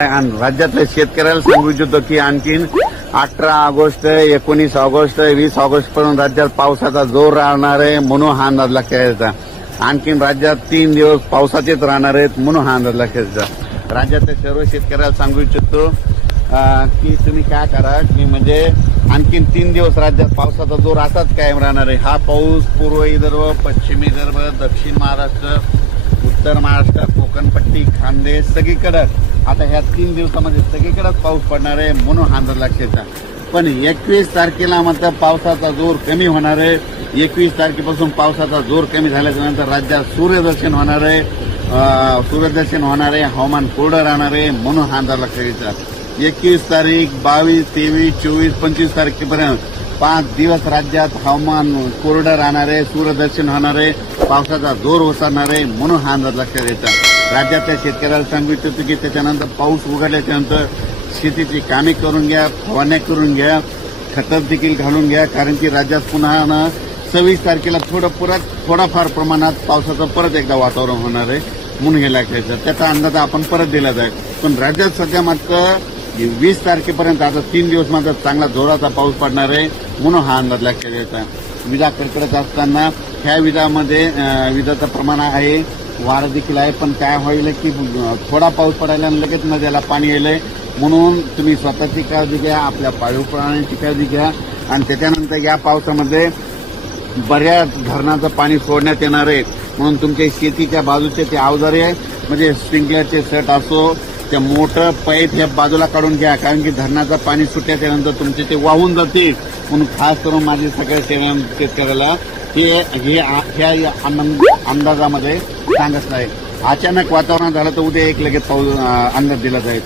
आणि राज्यातल्या शेतकऱ्याला सांगू इच्छितो की आणखीन 18 ऑगस्ट 19 ऑगस्ट 20 ऑगस्ट पर्यंत राज्यात पावसाचा जोर राहणार आहे म्हणून हा अंदाज लक्षात घ्यायचा. आणखीन राज्यात 3 दिवस पावसाचेच राहणार आहेत म्हणून हा अंदाज लक्षात घ्यायचा. राज्यातल्या सर्व शेतकऱ्याला सांगू इच्छितो की तुम्ही काय करा की म्हणजे आणखीन 3 दिवस राज्यात पावसाचा जोर असाच कायम राहणार आहे. हा पाऊस पूर्व विदर्भ, पश्चिम विदर्भ, दक्षिण महाराष्ट्र, उत्तर महाराष्ट्र, कोकणपट्टी, खानदेश सगळीकडे आता ह्या 3 दिवसामध्ये सगळीकडेच पाऊस पडणार आहे म्हणून हा अंदाज लक्षात घ्या. पण 21 तारखेला मात्र पावसाचा जोर कमी होणार आहे. 21 तारखेपासून पावसाचा जोर कमी झाल्याच्या नंतर राज्यात सूर्यदर्शन होणार आहे. हवामान कोरडं राहणार आहे म्हणून हा अंदाज लक्षात घ्यायचा. 21 तारीख, 22, 23, 24, 25 तारखेपर्यंत 5 दिवस राज्यात हवामान कोरडं राहणार आहे, सूर्यदर्शन होणार आहे, पावसाचा जोर ओसरणार आहे म्हणून हा अंदाज लक्षात घ्यायचा. राज्यातल्या शेतकऱ्याला सांगू इच्छितो की त्याच्यानंतर पाऊस उघडल्याच्या नंतर शेतीची कामे करून घ्या, फवारण्या करून घ्या, खतं देखील घालून घ्या. कारण की राज्यात पुन्हा 26 तारखेला थोडाफार प्रमाणात पावसाचं परत एकदा वातावरण होणार आहे म्हणून हे लक्षात घ्यायचं. त्याचा अंदाज आपण परत दिला जाईल. पण राज्यात सध्या मात्र 20 तारखेपर्यंत आता 3 दिवस मात्र चांगला जोराचा पाऊस पडणार आहे म्हणून हा अंदाज लक्षात घ्यायचा. विजा कडकडत असताना ह्या विजामध्ये विजाचं प्रमाण आहे, वारं देखील आहे. पण काय होईल की थोडा पाऊस पडायला लगेच नद्याला पाणी येलंय म्हणून तुम्ही स्वतःची काळजी घ्या, आपल्या पाळीव प्राण्यांची काळजी घ्या. आणि त्याच्यानंतर या पावसामध्ये बऱ्याच धरणाचं पाणी सोडण्यात येणार आहे म्हणून तुमच्या शेतीच्या बाजूचे ते अवजारे म्हणजे स्प्रिंकलरचे सेट असो, त्या मोठं पाईप ह्या बाजूला काढून घ्या. कारण की धरणाचं पाणी सुटल्याच्या नंतर तुमचे ते वाहून जातील म्हणून खास करून माझे सगळ्या शेतकऱ्याला हे अंदाजामध्ये सांगत आहे. अचानक वातावरण झालं तर उद्या एक लगेच पाऊस अंदाज दिला जाईल.